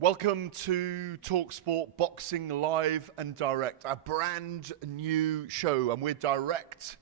Welcome to talkSPORT Boxing Live and Direct, a brand new show, and we're direct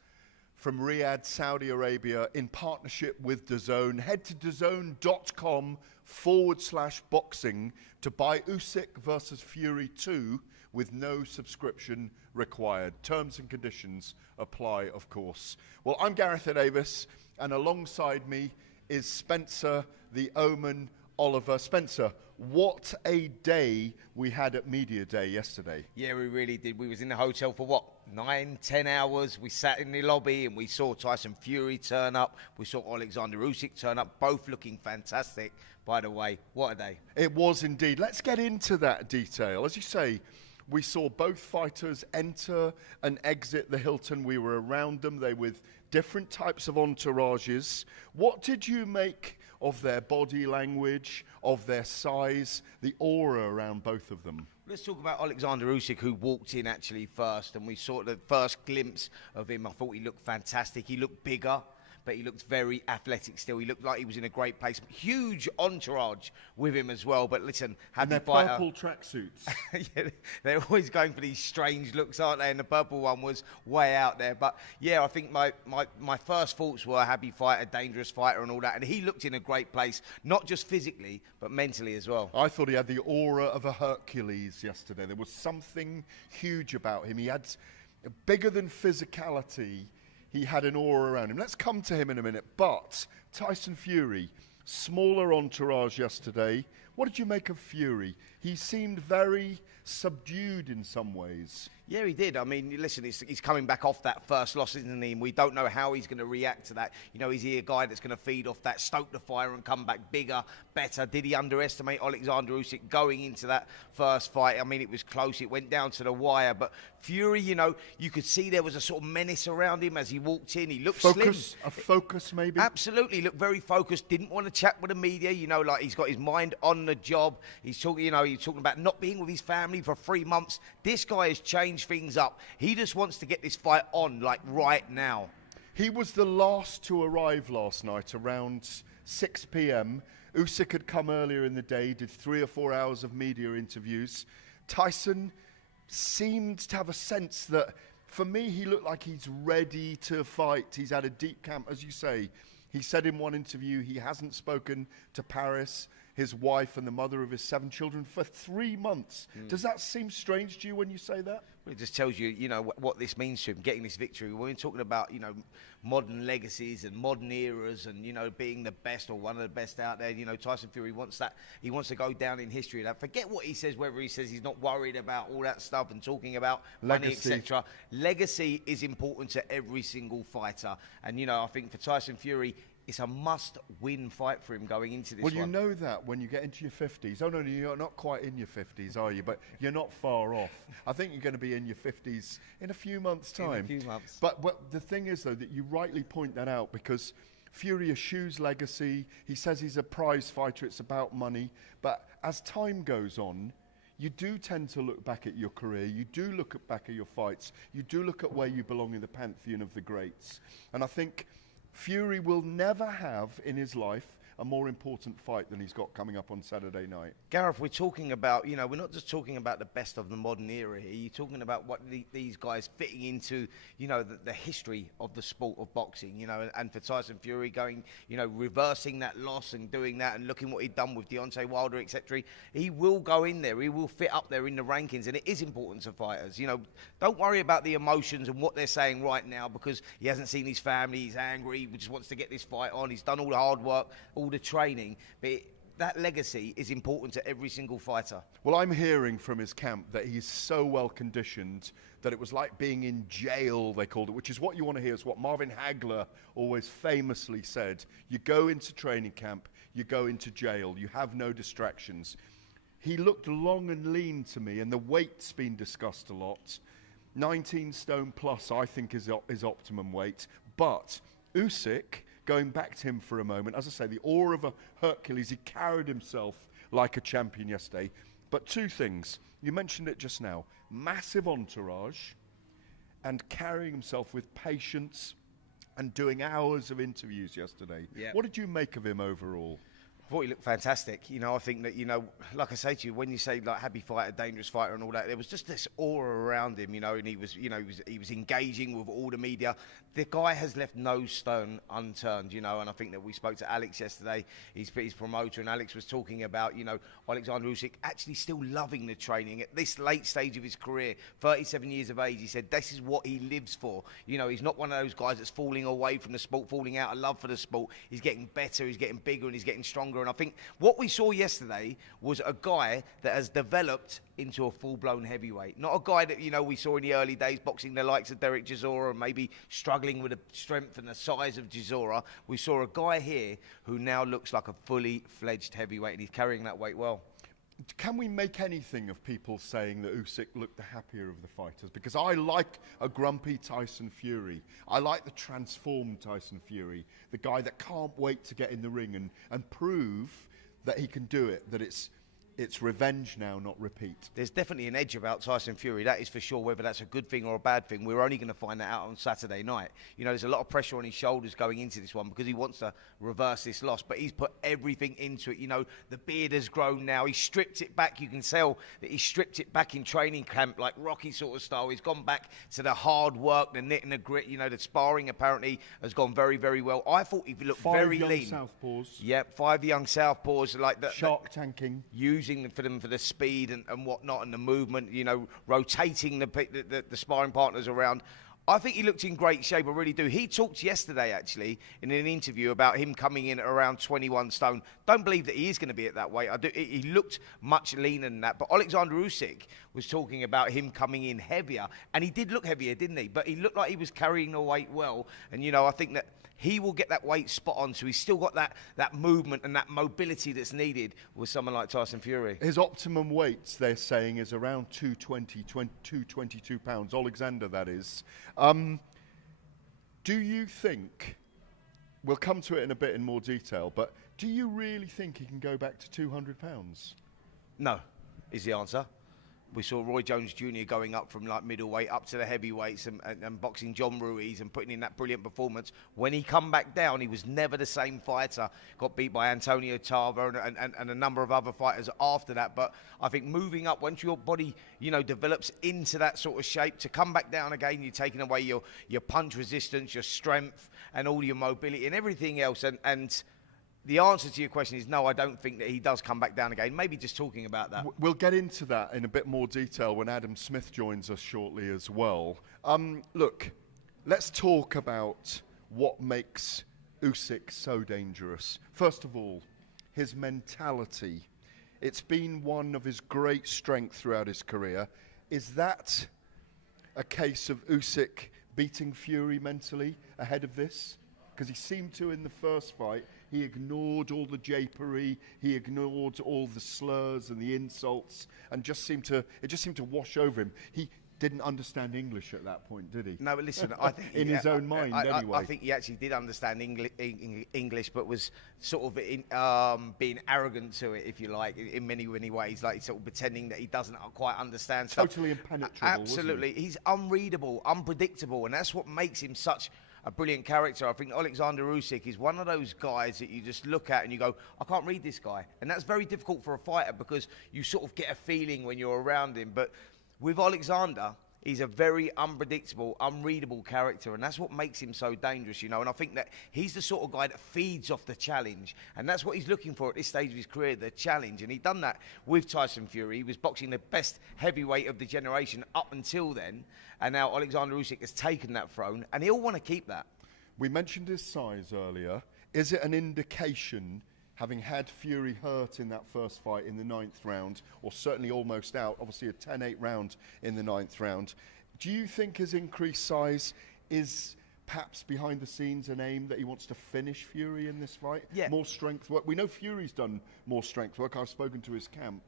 from Riyadh, Saudi Arabia in partnership with DAZN. Head to DAZN.com/boxing to buy Usyk versus Fury 2 with no subscription required. Terms and conditions apply, of course. Well, I'm Gareth Davis, and alongside me is Spencer, the Oman Oliver. Spencer, what a day we had at Media Day yesterday. Yeah, we really did. We was in the hotel for what, 9-10 hours. We sat in the lobby and we saw Tyson Fury turn up. We saw Oleksandr Usyk turn up, both looking fantastic. By the way, what a day. It was indeed. Let's get into that detail. As you say, we saw both fighters enter and exit the Hilton. We were around them. They were with different types of entourages. What did you make of their body language, of their size, the aura around both of them? Let's talk about Oleksandr Usyk, who walked in actually first, and we saw the first glimpse of him. I thought he looked fantastic. He looked bigger, but he looked very athletic still. He looked like he was in a great place. Huge entourage with him as well. But listen, and their purple tracksuits. Yeah, they're always going for these strange looks, aren't they? And the purple one was way out there. But yeah, I think my first thoughts were a happy fighter, dangerous fighter and all that. And he looked in a great place, not just physically, but mentally as well. I thought he had the aura of a Hercules yesterday. There was something huge about him. He had bigger than physicality. He had an aura around him. Let's come to him in a minute. But Tyson Fury, smaller entourage yesterday. What did you make of Fury? He seemed very subdued in some ways. Yeah, he did. I mean, listen, he's coming back off that first loss, isn't he? And we don't know how he's going to react to that. You know, is he a guy that's going to feed off that, stoke the fire and come back bigger, better? Did he underestimate Oleksandr Usyk going into that first fight? I mean, it was close. It went down to the wire. But Fury, you know, you could see there was a sort of menace around him as he walked in. He looked slim. A focus, maybe? Absolutely. He looked very focused. Didn't want to chat with the media. You know, like he's got his mind on the job. He's talking, you know, he's talking about not being with his family for 3 months. This guy has changed things up. He just wants to get this fight on, like right now. He was the last to arrive last night around 6 p.m. Usyk had come earlier in the day, did 3 or 4 hours of media interviews. Tyson seemed to have a sense that, for me, he looked like he's ready to fight. He's had a deep camp, as you say. He said in one interview he hasn't spoken to Paris, his wife and the mother of his 7 children, for 3 months. Does that seem strange to you when you say that? Well, it just tells you, you know, what this means to him, getting this victory. When we're talking about, you know, modern legacies and modern eras and, you know, being the best or one of the best out there, you know, Tyson Fury wants that. He wants to go down in history. Now, forget what he says, whether he says he's not worried about all that stuff and talking about money, etc. Legacy is important to every single fighter. And, you know, I think for Tyson Fury, it's a must-win fight for him going into this one. Well, you know that when you get into your 50s. Oh, no, you're not quite in your 50s, are you? But you're not far off. I think you're going to be in your 50s in a few months' time. In a few months. But the thing is, though, that you rightly point that out, because Fury eschews legacy. He says he's a prize fighter. It's about money. But as time goes on, you do tend to look back at your career. You do look back at your fights. You do look at where you belong in the pantheon of the greats. And I think Fury will never have in his life a more important fight than he's got coming up on Saturday night. Gareth, we're talking about, you know, we're not just talking about the best of the modern era here. You're talking about what these guys fitting into, you know, the history of the sport of boxing, you know, and for Tyson Fury going, you know, reversing that loss and doing that and looking what he'd done with Deontay Wilder, etc. He will go in there. He will fit up there in the rankings, and it is important to fighters. You know, don't worry about the emotions and what they're saying right now, because he hasn't seen his family, he's angry, he just wants to get this fight on, he's done all the hard work, all the training, but that legacy is important to every single fighter. Well, I'm hearing from his camp that he's so well conditioned that it was like being in jail, they called it, which is what you want to hear. It's what Marvin Hagler always famously said. You go into training camp, you go into jail, you have no distractions. He looked long and lean to me, and the weight's been discussed a lot. 19 stone plus, I think, is optimum weight. But Usyk, going back to him for a moment, as I say, the aura of a Hercules, he carried himself like a champion yesterday. But 2 things, you mentioned it just now, massive entourage and carrying himself with patience and doing hours of interviews yesterday. Yeah. What did you make of him overall? I thought he looked fantastic. You know, I think that, you know, like I say to you, when you say like happy fighter, dangerous fighter and all that, there was just this aura around him, you know, and he was, you know, he was engaging with all the media. The guy has left no stone unturned, you know, and I think that we spoke to Alex yesterday, his promoter, and Alex was talking about, you know, Oleksandr Usyk actually still loving the training at this late stage of his career, 37 years of age. He said this is what he lives for. You know, he's not one of those guys that's falling away from the sport, falling out of love for the sport. He's getting better, he's getting bigger, and he's getting stronger. And I think what we saw yesterday was a guy that has developed into a full-blown heavyweight. Not a guy that, you know, we saw in the early days boxing the likes of Derek Chisora and maybe struggling with the strength and the size of Chisora. We saw a guy here who now looks like a fully-fledged heavyweight, and he's carrying that weight well. Can we make anything of people saying that Usyk looked the happier of the fighters? Because I like a grumpy Tyson Fury. I like the transformed Tyson Fury, the guy that can't wait to get in the ring and prove that he can do it, that it's revenge now, not repeat. There's definitely an edge about Tyson Fury, that is for sure. Whether that's a good thing or a bad thing, we're only going to find that out on Saturday night. You know, there's a lot of pressure on his shoulders going into this one because he wants to reverse this loss, but he's put everything into it. You know, the beard has grown now. He's stripped it back. You can tell that he stripped it back in training camp, like Rocky sort of style. He's gone back to the hard work, the knit and the grit. You know, the sparring apparently has gone very, very well. I thought he looked very lean. 5 young southpaws. Yep, 5 young southpaws, like the shark tanking. Using for the speed and whatnot and the movement, you know, rotating the sparring partners around. I think he looked in great shape, I really do. He talked yesterday, actually, in an interview about him coming in at around 21 stone. Don't believe that he is going to be at that weight. He looked much leaner than that. But Oleksandr Usyk was talking about him coming in heavier, and he did look heavier, didn't he? But he looked like he was carrying the weight well. And, you know, I think that he will get that weight spot on, so he's still got that movement and that mobility that's needed with someone like Tyson Fury. His optimum weight, they're saying, is around 222 pounds. Oleksandr, that is. Do you think, we'll come to it in a bit in more detail, but do you really think he can go back to 200 pounds? No, is the answer. We saw Roy Jones Jr. going up from like middleweight up to the heavyweights and boxing John Ruiz and putting in that brilliant performance. When he come back down, he was never the same fighter. Got beat by Antonio Tarver and a number of other fighters after that. But I think moving up, once your body, you know, develops into that sort of shape, to come back down again, you're taking away your punch resistance, your strength, and all your mobility and everything else. And the answer to your question is no, I don't think that he does come back down again. Maybe just talking about that. We'll get into that in a bit more detail when Adam Smith joins us shortly as well. Look, let's talk about what makes Usyk so dangerous. First of all, his mentality. It's been one of his great strengths throughout his career. Is that a case of Usyk beating Fury mentally ahead of this? Because he seemed to in the first fight. He ignored all the japery, he ignored all the slurs and the insults, and it just seemed to wash over him. He didn't understand English at that point, did he? No, but listen, I think in his own mind, anyway. I think he actually did understand English, but was sort of being arrogant to it, if you like, in many, many ways, like sort of pretending that he doesn't quite understand stuff. Totally impenetrable. Absolutely, wasn't he? He's unreadable, unpredictable, and that's what makes him such a brilliant character. I think Oleksandr Usyk is one of those guys that you just look at and you go, I can't read this guy. And that's very difficult for a fighter because you sort of get a feeling when you're around him. But with Oleksandr, he's a very unpredictable, unreadable character, and that's what makes him so dangerous, you know. And I think that he's the sort of guy that feeds off the challenge, and that's what he's looking for at this stage of his career, the challenge. And he'd done that with Tyson Fury. He was boxing the best heavyweight of the generation up until then, and now Oleksandr Usyk has taken that throne, and he'll want to keep that. We mentioned his size earlier. Is it an indication, having had Fury hurt in that first fight in the 9th round, or certainly almost out, obviously a 10-8 round in the 9th round, do you think his increased size is perhaps behind the scenes an aim that he wants to finish Fury in this fight? Yeah. More strength work. We know Fury's done more strength work. I've spoken to his camp.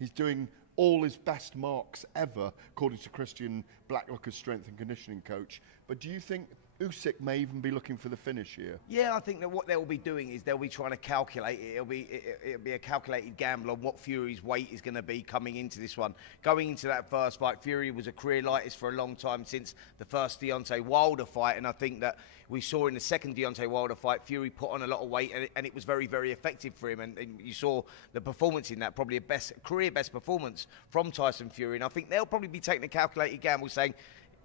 He's doing all his best marks ever, according to Christian Blacklocker's strength and conditioning coach. But do you think Usyk may even be looking for the finish here. Yeah, I think that what they'll be doing is they'll be trying to calculate it. It'll be a calculated gamble on what Fury's weight is going to be coming into this one. Going into that first fight, Fury was a career lightest for a long time since the first Deontay Wilder fight, and I think that we saw in the second Deontay Wilder fight, Fury put on a lot of weight, and it was very, very effective for him. And you saw the performance in that, probably a career best performance from Tyson Fury. And I think they'll probably be taking a calculated gamble, saying,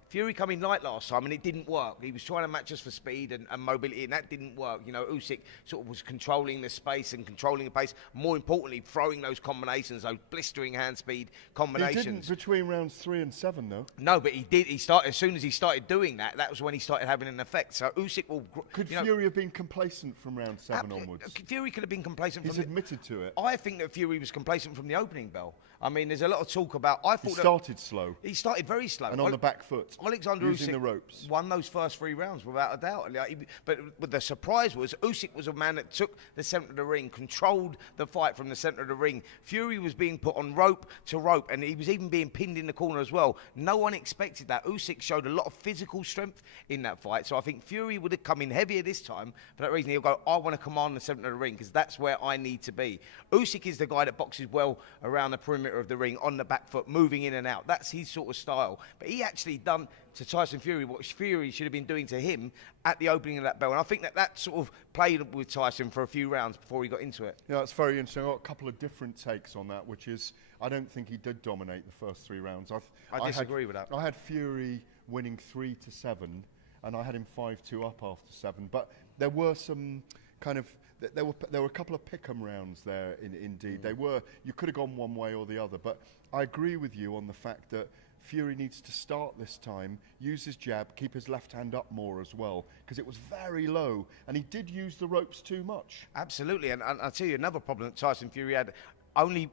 Fury come in light last time and it didn't work. He was trying to match us for speed and mobility, and that didn't work. You know, Usyk sort of was controlling the space and controlling the pace. More importantly, throwing those combinations, those blistering hand speed combinations. He didn't between rounds 3 and 7, though. No, but he did. He started as soon as he started doing that. That was when he started having an effect. So Usyk will. Could Fury have been complacent from round 7 onwards? Fury could have been complacent. He's admitted to it. I think that Fury was complacent from the opening bell. I mean, there's a lot of talk about. I thought he started slow. He started very slow and on the back foot. Oleksandr using Usyk the ropes. won those first 3 rounds without a doubt. But the surprise was Usyk was a man that took the centre of the ring, controlled the fight from the centre of the ring. Fury was being put on rope to rope, and he was even being pinned in the corner as well. No one expected that. Usyk showed a lot of physical strength in that fight, so I think Fury would have come in heavier this time. For that reason, he'll go, I want to command the centre of the ring because that's where I need to be. Usyk is the guy that boxes well around the perimeter of the ring, on the back foot, moving in and out. That's his sort of style. But he actually done to Tyson Fury what Fury should have been doing to him at the opening of that bell. And I think that sort of played with Tyson for a few rounds before he got into it. Yeah, that's very interesting. I've got a couple of different takes on that, which is I don't think he did dominate the first 3 rounds. I disagree with that. I had Fury winning 3-7, and I had him 5-2 up after 7. But there were some kind of there were a couple of pick'em rounds there. Indeed, they were. You could have gone one way or the other. But I agree with you on the fact that Fury needs to start this time, use his jab, keep his left hand up more as well, because it was very low, and he did use the ropes too much. Absolutely, and I'll tell you another problem that Tyson Fury had.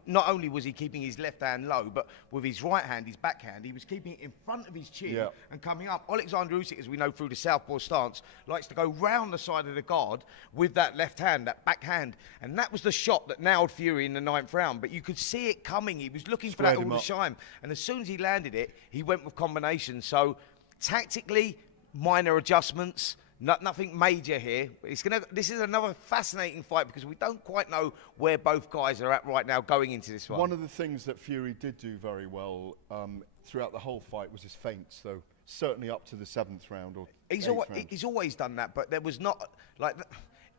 Not only was he keeping his left hand low, but with his right hand, his backhand, he was keeping it in front of his chin and coming up. Oleksandr Usyk, as we know through the southpaw stance, likes to go round the side of the guard with that left hand, that backhand. And that was the shot that nailed Fury in the 9th round. But you could see it coming. He was looking for that all the time. And as soon as he landed it, he went with combinations. So tactically, minor adjustments. Nothing major here. This is another fascinating fight because we don't quite know where both guys are at right now going into this one. One of the things that Fury did do very well throughout the whole fight was his feints, though. Certainly up to the 7th round or 8th round. He's always done that, but there was not like.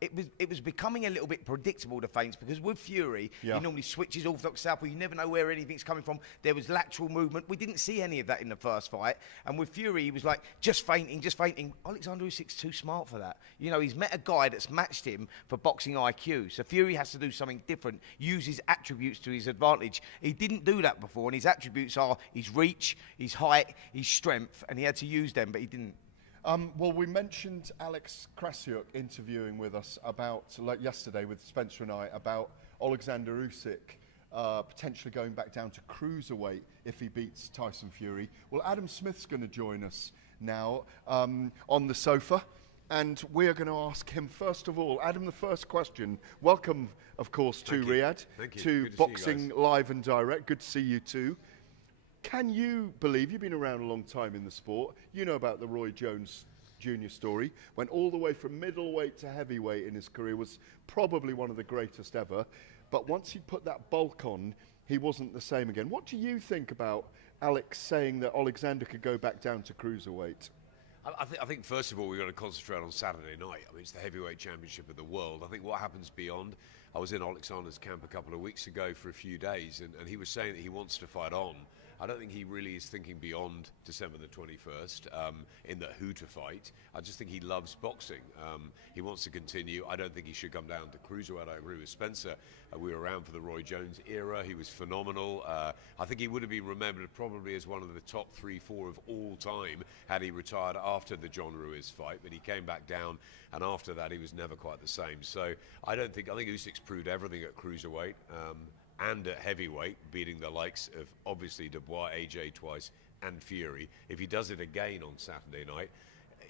It was becoming a little bit predictable, the feints, because with Fury, he normally switches orthodox southpaw. You never know where anything's coming from. There was lateral movement. We didn't see any of that in the first fight. And with Fury, he was like, just feinting. Oleksandr Usyk's too smart for that. You know, he's met a guy that's matched him for boxing IQ. So Fury has to do something different, use his attributes to his advantage. He didn't do that before, and his attributes are his reach, his height, his strength, and he had to use them, but he didn't. Well, we mentioned Alex Krasiuk interviewing with us about, like yesterday with Spencer and I, about Oleksandr Usyk potentially going back down to cruiserweight if he beats Tyson Fury. Well, Adam Smith's going to join us now on the sofa, and we're going to ask him, first of all, Adam, the first question. Welcome, of course, to Riyadh, to Boxing Live and Direct. Good to see you too. Can you believe, you've been around a long time in the sport, you know about the Roy Jones Jr. story, went all the way from middleweight to heavyweight in his career, was probably one of the greatest ever, but once he put that bulk on, he wasn't the same again. What do you think about Alex saying that Oleksandr could go back down to cruiserweight? I think first of all, we've got to concentrate on Saturday night. I mean, it's the heavyweight championship of the world. I think what happens beyond, I was in Oleksandr's camp a couple of weeks ago for a few days, and he was saying that he wants to fight on. I don't think he really is thinking beyond December the 21st in the who to fight. I just think he loves boxing. He wants to continue. I don't think he should come down to cruiserweight. I agree with Spencer. We were around for the Roy Jones era. He was phenomenal. I think he would have been remembered probably as one of the top 3-4 of all time had he retired after the John Ruiz fight. But he came back down, and after that he was never quite the same. So I think Usyk's proved everything at cruiserweight. And at heavyweight, beating the likes of, obviously, Dubois, AJ twice, and Fury. If he does it again on Saturday night,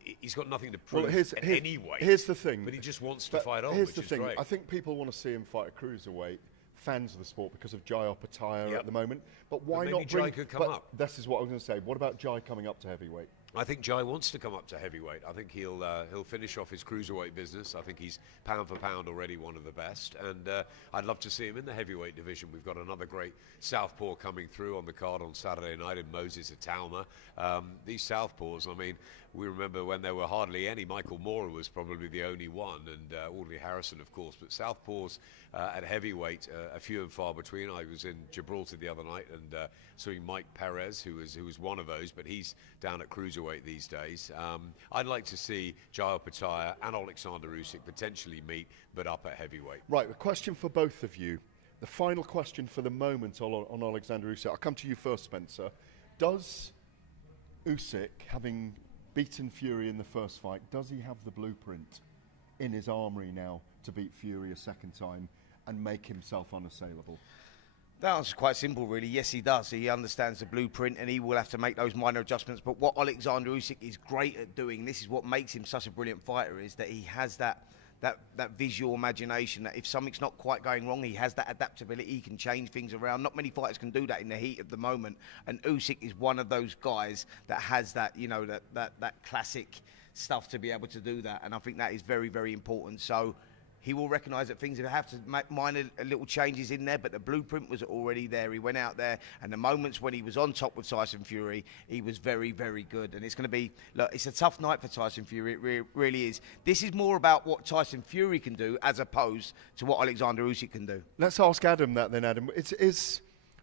he's got nothing to prove anyway. Here's the thing. But he just wants to fight on, Here's which the is thing. great. I think people want to see him fight a cruiserweight, fans of the sport, because of Jai Opetaia at the moment. But why not Jai could come up. This is what I was going to say. What about Jai coming up to heavyweight? I think Jai wants to come up to heavyweight. I think he'll finish off his cruiserweight business. I think he's pound for pound already one of the best, and I'd love to see him in the heavyweight division. We've got another great southpaw coming through on the card on Saturday night in Moses Itauma. These southpaws, I mean, we remember when there were hardly any. Michael Moorer was probably the only one, and Audley Harrison, of course. But southpaws at heavyweight, a few and far between. I was in Gibraltar the other night and saw Mike Perez, who was one of those, but he's down at cruiserweight these days. I'd like to see Jai Opetaia and Oleksandr Usyk potentially meet, but up at heavyweight. Right, a question for both of you. The final question for the moment on Oleksandr Usyk. I'll come to you first, Spencer. Does Usyk, having beaten Fury in the first fight, does he have the blueprint in his armoury now to beat Fury a second time and make himself unassailable? The answer's quite simple, really. Yes, he does. He understands the blueprint, and he will have to make those minor adjustments. But what Oleksandr Usyk is great at doing, and this is what makes him such a brilliant fighter, is that he has that visual imagination, that if something's not quite going wrong, he has that adaptability. He can change things around. Not many fighters can do that in the heat of the moment, and Usyk is one of those guys that has that, you know, that classic stuff to be able to do that, and I think that is very, very important. So he will recognise that things have to make minor little changes in there, but the blueprint was already there. He went out there, and the moments when he was on top with Tyson Fury, he was very, very good. And it's going to be, look, it's a tough night for Tyson Fury. It really is. This is more about what Tyson Fury can do as opposed to what Oleksandr Usyk can do. Let's ask Adam that then, Adam.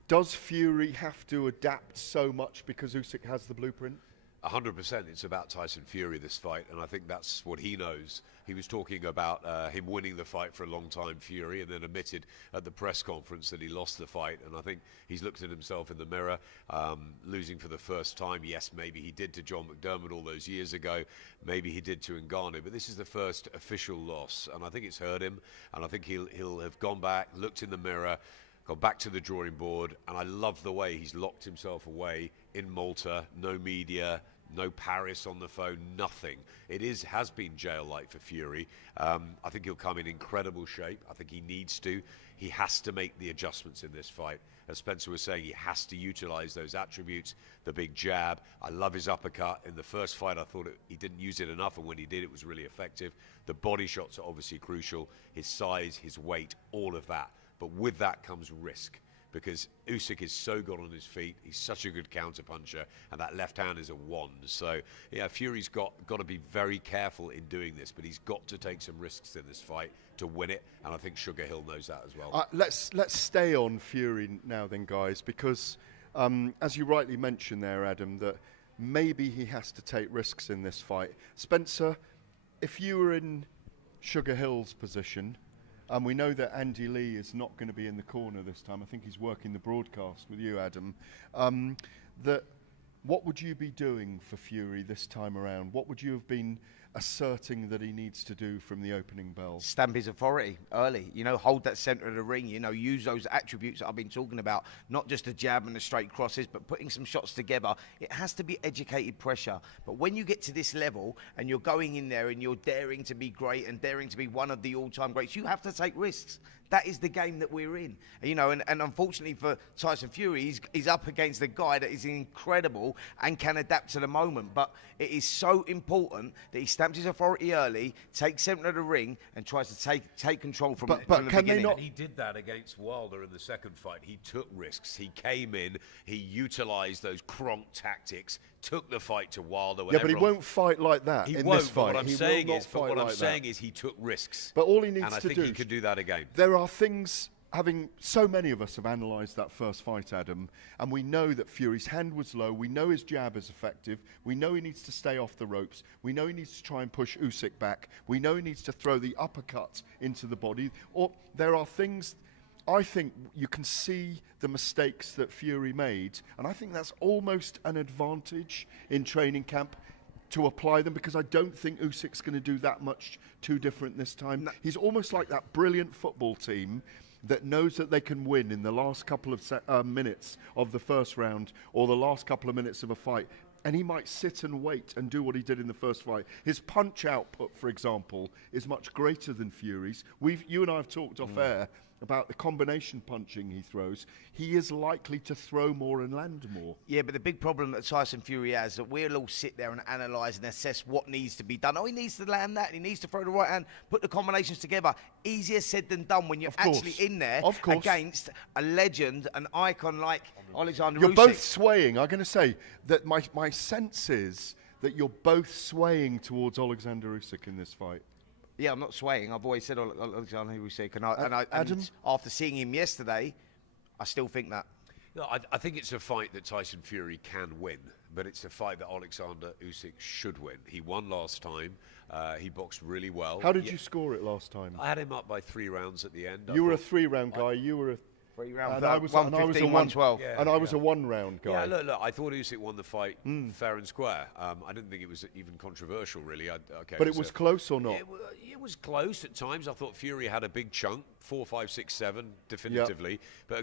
Does Fury have to adapt so much because Usyk has the blueprint? 100%. It's about Tyson Fury, this fight, and I think that's what he knows. He was talking about him winning the fight for a long time, Fury, and then admitted at the press conference that he lost the fight. And I think he's looked at himself in the mirror, losing for the first time. Yes, maybe he did to John McDermott all those years ago. Maybe he did to Ngannou, but this is the first official loss, and I think it's hurt him. And I think he'll have gone back, looked in the mirror, gone back to the drawing board, and I love the way he's locked himself away in Malta. No media, no Paris on the phone, nothing. It has been jail-like for Fury. I think he'll come in incredible shape. I think he needs to. He has to make the adjustments in this fight. As Spencer was saying, he has to utilize those attributes, the big jab. I love his uppercut. In the first fight, I thought he didn't use it enough, and when he did, it was really effective. The body shots are obviously crucial. His size, his weight, all of that. But with that comes risk, because Usyk is so good on his feet. He's such a good counter-puncher, and that left hand is a wand. So, yeah, Fury's got to be very careful in doing this, but he's got to take some risks in this fight to win it, and I think Sugar Hill knows that as well. Let's stay on Fury now then, guys, because as you rightly mentioned there, Adam, that maybe he has to take risks in this fight. Spencer, if you were in Sugar Hill's position, and we know that Andy Lee is not going to be in the corner this time. I think he's working the broadcast with you, Adam. What would you be doing for Fury this time around? What would you have been asserting that he needs to do from the opening bell? Stamp his authority early, you know, hold that centre of the ring, you know, use those attributes that I've been talking about, not just the jab and the straight crosses, but putting some shots together. It has to be educated pressure. But when you get to this level and you're going in there and you're daring to be great and daring to be one of the all-time greats, you have to take risks. That is the game that we're in, you know, and unfortunately for Tyson Fury, he's up against a guy that is incredible and can adapt to the moment. But it is so important that he stamps his authority early, takes centre of the ring, and tries to take control from the beginning. And he did that against Wilder in the second fight. He took risks. He came in. He utilised those Kronk tactics. Took the fight to Wilder. Yeah, but he won't fight like that in this fight. What I'm saying is he took risks. But all he needs to do, and I think he could do that again. There are things, having so many of us have analysed that first fight, Adam, and we know that Fury's hand was low. We know his jab is effective. We know he needs to stay off the ropes. We know he needs to try and push Usyk back. We know he needs to throw the uppercut into the body. Or there are things. I think you can see the mistakes that Fury made, and I think that's almost an advantage in training camp to apply them, because I don't think Usyk's going to do that much too different this time. No. He's almost like that brilliant football team that knows that they can win in the last couple of minutes of the first round or the last couple of minutes of a fight. And he might sit and wait and do what he did in the first fight. His punch output, for example, is much greater than Fury's. You and I have talked off air about the combination punching he throws, he is likely to throw more and land more. Yeah, but the big problem that Tyson Fury has, that we'll all sit there and analyse and assess what needs to be done. Oh, he needs to land that, and he needs to throw the right hand, put the combinations together. Easier said than done when you're actually in there against a legend, an icon like Oleksandr Usyk. You're both swaying. I'm going to say that my sense is that you're both swaying towards Oleksandr Usyk in this fight. Yeah, I'm not swaying. I've always said Oleksandr Usyk, and Adam? After seeing him yesterday, I still think that. No, I think it's a fight that Tyson Fury can win, but it's a fight that Oleksandr Usyk should win. He won last time. He boxed really well. How did you score it last time? I had him up by 3 rounds at the end. You were a 3-round guy. You were a 3-round. And I was a 112. Yeah, and I was a 1-round guy. Yeah, look, I thought Usyk won the fight fair and square. I didn't think it was even controversial, really. But it was close or not? It was close at times. I thought Fury had a big chunk, 4, 5, 6, 7, definitively. Yep.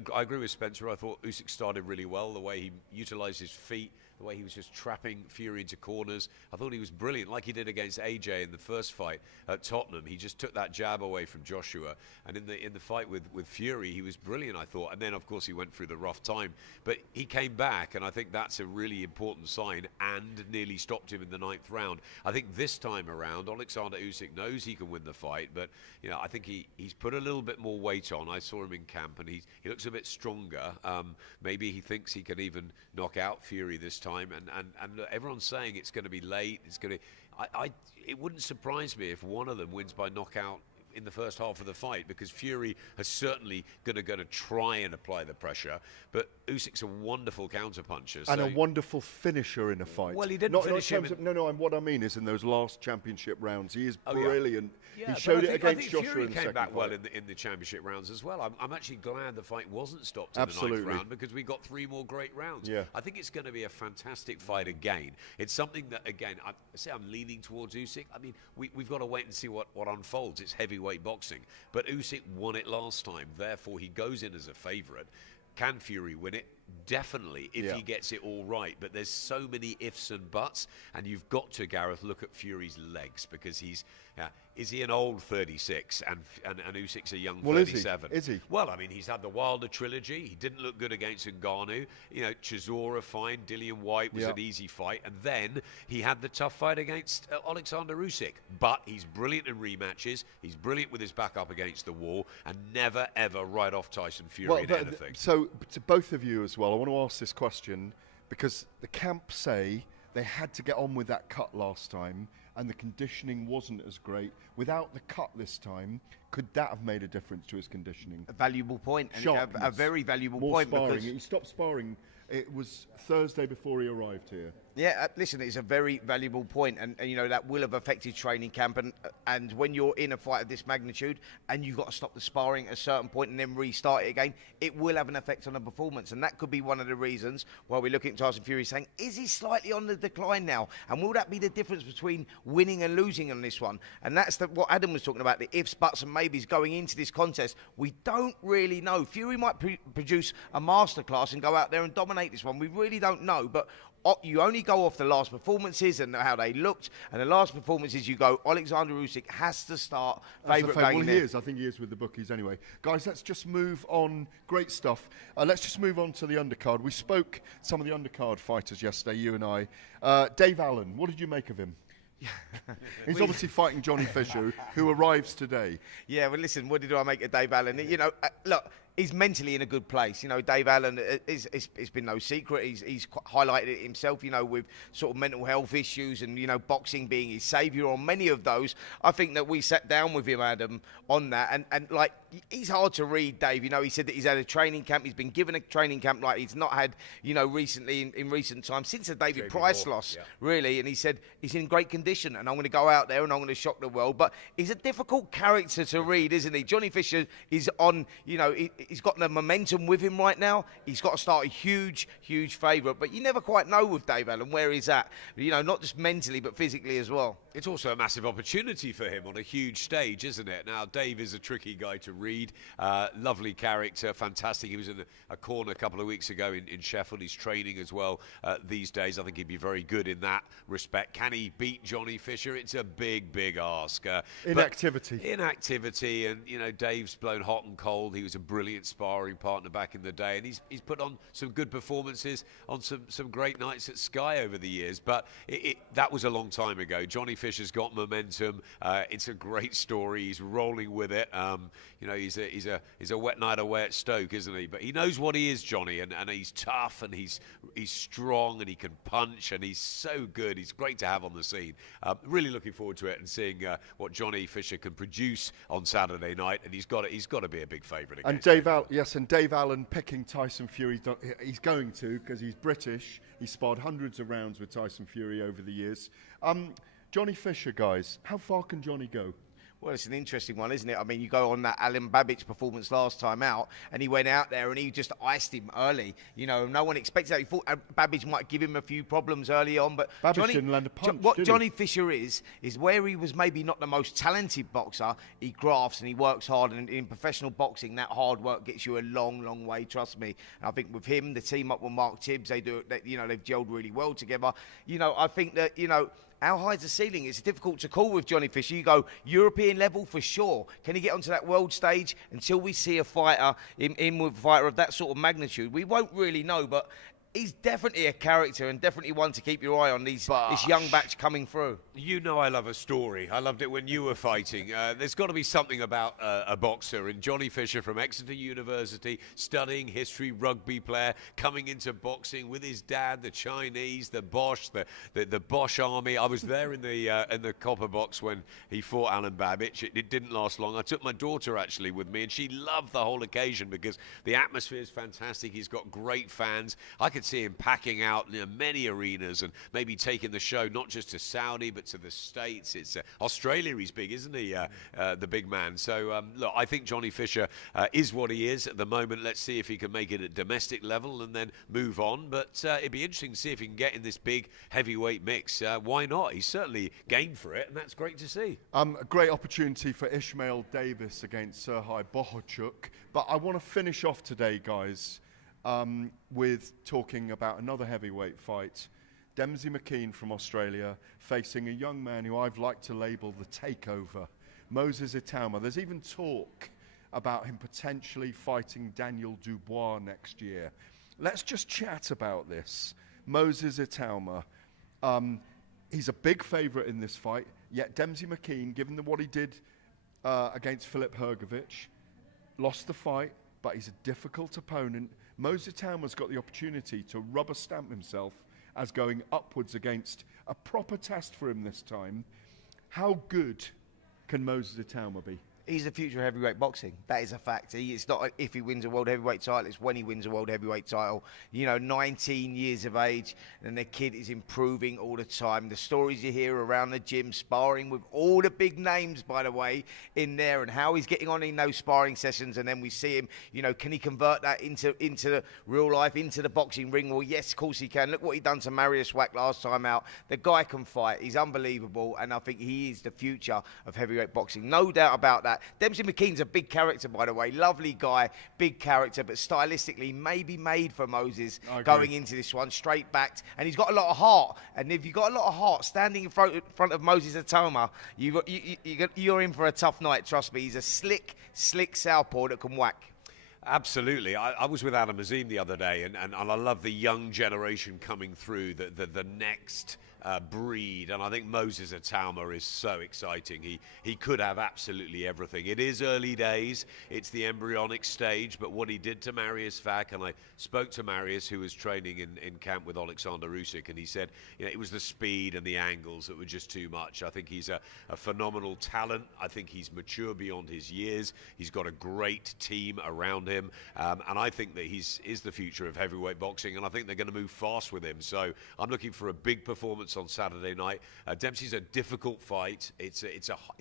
But I agree with Spencer. I thought Usyk started really well, the way he utilised his feet, the way he was just trapping Fury into corners. I thought he was brilliant, like he did against AJ in the first fight at Tottenham. He just took that jab away from Joshua. And in the fight with Fury, he was brilliant, I thought. And then, of course, he went through the rough time. But he came back, and I think that's a really important sign, and nearly stopped him in the 9th round. I think this time around, Oleksandr Usyk knows he can win the fight, but I think he's put a little bit more weight on. I saw him in camp, and he looks a bit stronger. Maybe he thinks he can even knock out Fury this time, and look, everyone's saying it's going to be late. It's going to. It wouldn't surprise me if one of them wins by knockout in the first half of the fight, because Fury is certainly going to try and apply the pressure, but Usyk's a wonderful counter-puncher. And a wonderful finisher in a fight. Well, he didn't finish him. What I mean is in those last championship rounds, he is brilliant. Yeah, he showed it against I think Joshua Fury in the came second back fight. well in the championship rounds as well. I'm actually glad the fight wasn't stopped in the 9th round, because we got 3 more great rounds. Yeah. I think it's going to be a fantastic fight again. It's something that, again, I say I'm leaning towards Usyk. I mean, we've got to wait and see what unfolds. It's heavyweight boxing. But Usyk won it last time, therefore he goes in as a favourite. Can Fury win it? Definitely, if he gets it all right. But there's so many ifs and buts, and you've got to, Gareth, look at Fury's legs, because he's is he an old 36 and Usyk's a young 37? Is he? Well, I mean, he's had the Wilder trilogy. He didn't look good against Ngannou. Chisora fine. Dillian White was an easy fight, and then he had the tough fight against Oleksandr Usyk. But he's brilliant in rematches. He's brilliant with his back up against the wall, and never ever write off Tyson Fury in anything. So to both of you as well, I want to ask this question, because the camp say they had to get on with that cut last time, and the conditioning wasn't as great. Without the cut this time, could that have made a difference to his conditioning? A valuable point, and a very valuable point. More sparring. Because he stopped sparring. It was Thursday before he arrived here. Yeah, listen, it's a very valuable point, and that will have affected training camp, and when you're in a fight of this magnitude and you've got to stop the sparring at a certain point and then restart it again, it will have an effect on the performance, and that could be one of the reasons why we're looking at Tyson Fury saying, is he slightly on the decline now, and will that be the difference between winning and losing on this one? And that's what Adam was talking about, the ifs, buts and maybes going into this contest. We don't really know. Fury might produce a masterclass and go out there and dominate this one. We really don't know, but you only go off the last performances and how they looked, and the last performances you go, Oleksandr Usyk has to start favourite going Well, there. he is. I think he is with the bookies anyway. Guys, let's just move on. Great stuff. Let's just move on to the undercard. We spoke some of the undercard fighters yesterday, you and I. Dave Allen, what did you make of him? He's obviously fighting Johnny Fisher, who arrives today. Yeah, well, listen, what did I make of Dave Allen? Look, he's mentally in a good place. Dave Allen, it's been no secret. He's highlighted it himself, with sort of mental health issues and, boxing being his saviour on many of those. I think that we sat down with him, Adam, on that. And he's hard to read, Dave. He said that he's had a training camp. He's been given a training camp like he's not had, recently in recent times, since the David Price loss, really. And he said he's in great condition and I'm going to go out there and I'm going to shock the world. But he's a difficult character to read, isn't he? Johnny Fisher is on, he's got the momentum with him right now. He's got to start a huge favourite, but you never quite know with Dave Allen where he's at. You know, not just mentally, but physically as well. It's also a massive opportunity for him on a huge stage, isn't it? Now, Dave is a tricky guy to read. Lovely character, fantastic. He was in a corner a couple of weeks ago in Sheffield. He's training as well these days. I think he'd be very good in that respect. Can he beat Johnny Fisher? It's a big ask. Inactivity, and you know, Dave's blown hot and cold. He was a brilliant sparring partner back in the day, and he's put on some good performances on some great nights at Sky over the years. But that was a long time ago. Johnny Fisher's got momentum. It's a great story. He's rolling with it. You know, he's a wet night away at Stoke, isn't he? But he knows what he is, Johnny, and he's tough, and he's strong, and he can punch, and he's so good. He's great to have on the scene. Really looking forward to it and seeing what Johnny Fisher can produce on Saturday night, and he's got to be a big favourite. And Dave Allen picking Tyson Fury. He's going to, because he's British. He's sparred hundreds of rounds with Tyson Fury over the years. Johnny Fisher, guys, how far can Johnny go? Well, it's an interesting one, isn't it? I mean, you go on that Alan Babbage performance last time out, and he went out there and he just iced him early. You know, no one expected that. He thought Babbage might give him a few problems early on, but Babbage didn't land a punch, what Johnny Fisher is where he was maybe not the most talented boxer, he grafts and he works hard, and in professional boxing, that hard work gets you a long way, trust me. And I think with him, the team up with Mark Tibbs, they've gelled really well together. You know, I think that, you know, how high's the ceiling? It's difficult to call with Johnny Fisher. You go European level for sure. Can he get onto that world stage? Until we see a fighter in with a fighter of that sort of magnitude, we won't really know. But he's definitely a character and definitely one to keep your eye on, this young batch coming through. You know I love a story. I loved it when you were fighting. There's got to be something about a boxer. And Johnny Fisher from Exeter University, studying history, rugby player, coming into boxing with his dad, the Chinese, the Bosch, the Bosch army. I was there in the copper box when he fought Alan Babbage. It didn't last long. I took my daughter actually with me, and she loved the whole occasion because the atmosphere is fantastic. He's got great fans. I could see him packing out many arenas and maybe taking the show not just to Saudi but to the States. It's Australia. He's big, isn't he? The big man. So look, I think Johnny Fisher is what he is at the moment. Let's see if he can make it at domestic level and then move on. But it'd be interesting to see if he can get in this big heavyweight mix. Why not? He's certainly game for it, and that's great to see. A great opportunity for Ishmael Davis against Serhii Bohachuk. But I want to finish off today, guys, with talking about another heavyweight fight. Dempsey McKean from Australia facing a young man who I've liked to label the takeover, Moses Itauma. There's even talk about him potentially fighting Daniel Dubois next year. Let's just chat about this. Moses Itauma, he's a big favourite in this fight, yet Dempsey McKean, given what he did against Filip Hrgovic, lost the fight, but he's a difficult opponent. Moses Itauma's got the opportunity to rubber stamp himself as going upwards against a proper test for him this time. How good can Moses Itauma be? He's the future of heavyweight boxing. That is a fact. It's not if he wins a world heavyweight title, it's when he wins a world heavyweight title. You know, 19 years of age, and the kid is improving all the time. The stories you hear around the gym, sparring with all the big names, by the way, in there, and how he's getting on in those sparring sessions, and then we see him, you know, can he convert that into real life, into the boxing ring? Well, yes, of course he can. Look what he done to Mariusz Wach last time out. The guy can fight. He's unbelievable, and I think he is the future of heavyweight boxing. No doubt about that. Dempsey McKean's a big character, by the way. Lovely guy, big character, but stylistically maybe made for Moses going into this one, straight backed. And he's got a lot of heart. And if you've got a lot of heart standing in front of Moses Itauma, you're in for a tough night, trust me. He's a slick southpaw that can whack. Absolutely. I was with Adam Azim the other day, and I love the young generation coming through, the next breed, and I think Moses Itauma is so exciting. He could have absolutely everything. It is early days, it's the embryonic stage, but what he did to Mariusz Wach, and I spoke to Mariusz, who was training in camp with Oleksandr Usyk, and he said, you know, it was the speed and the angles that were just too much. I think he's a phenomenal talent. I think he's mature beyond his years. He's got a great team around him, and I think that is the future of heavyweight boxing, and I think they're going to move fast with him. So I'm looking for a big performance knockouts on Saturday night. Dempsey's a difficult fight. It's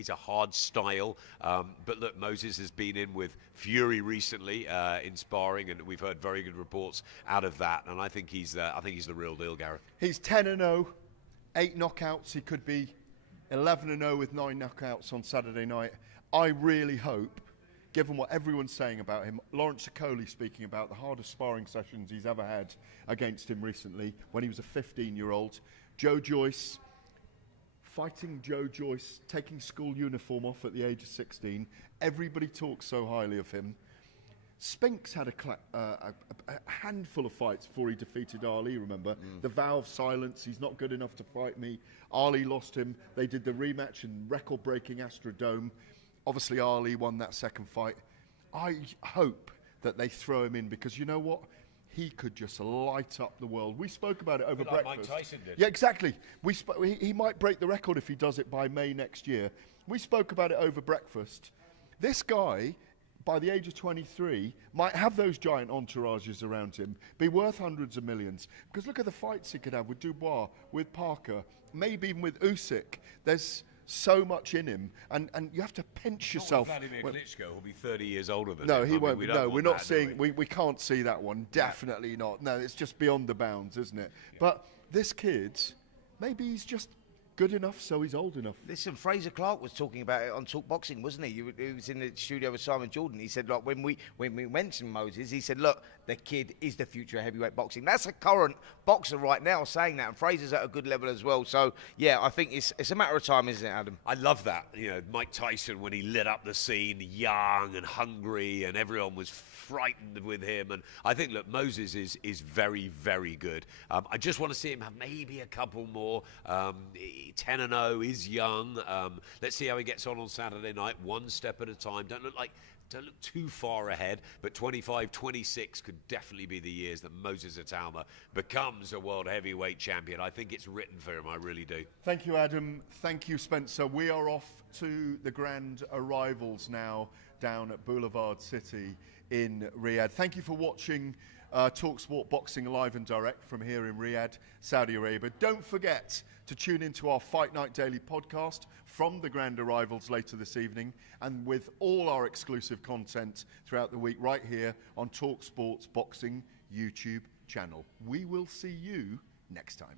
a hard style. But look, Moses has been in with Fury recently in sparring, and we've heard very good reports out of that. And I think he's the real deal, Gareth. He's 10-0, 8 knockouts. He could be 11-0 with 9 knockouts on Saturday night. I really hope, given what everyone's saying about him, Lawrence Okoli speaking about the hardest sparring sessions he's ever had against him recently when he was a 15-year-old. Joe Joyce, fighting Joe Joyce, taking school uniform off at the age of 16. Everybody talks so highly of him. Spinks had a handful of fights before he defeated Ali, remember? The vow of silence, he's not good enough to fight me. Ali lost him. They did the rematch in record-breaking Astrodome. Obviously, Ali won that second fight. I hope that they throw him in because you know what? He could just light up the world. We spoke about it over breakfast. Like Mike Tyson did. Yeah, exactly. He might break the record if he does it by May next year. We spoke about it over breakfast. This guy, by the age of 23, might have those giant entourages around him, be worth hundreds of millions. Because look at the fights he could have with Dubois, with Parker, maybe even with Usyk. There's so much in him, and you have to pinch yourself. Not with Vladimir Klitschko, who'll be 30 years older than him. No, he won't. We're not that, seeing. We can't see that one. Definitely not. No, it's just beyond the bounds, isn't it? Yeah. But this kid, maybe he's just good enough, so he's old enough. Listen, Fraser Clark was talking about it on Talk Boxing, wasn't he? He was in the studio with Simon Jordan. He said, look, when we mentioned Moses, he said, look, the kid is the future of heavyweight boxing. That's a current boxer right now saying that, and Fraser's at a good level as well. So, yeah, I think it's a matter of time, isn't it, Adam? I love that. You know, Mike Tyson, when he lit up the scene, young and hungry, and everyone was frightened with him. And I think, look, Moses is very, very good. I just want to see him have maybe a couple more. 10-0 is young. Let's see how he gets on Saturday night, one step at a time. Don't look too far ahead, but 25, 26 could definitely be the years that Moses Itauma becomes a world heavyweight champion. I think it's written for him, I really do. Thank you, Adam. Thank you, Spencer. We are off to the grand arrivals now down at Boulevard City in Riyadh. Thank you for watching talkSPORT Boxing live and direct from here in Riyadh, Saudi Arabia. Don't forget to tune into our Fight Night Daily podcast from the grand arrivals later this evening, and with all our exclusive content throughout the week right here on talkSPORT's Boxing YouTube channel. We will see you next time.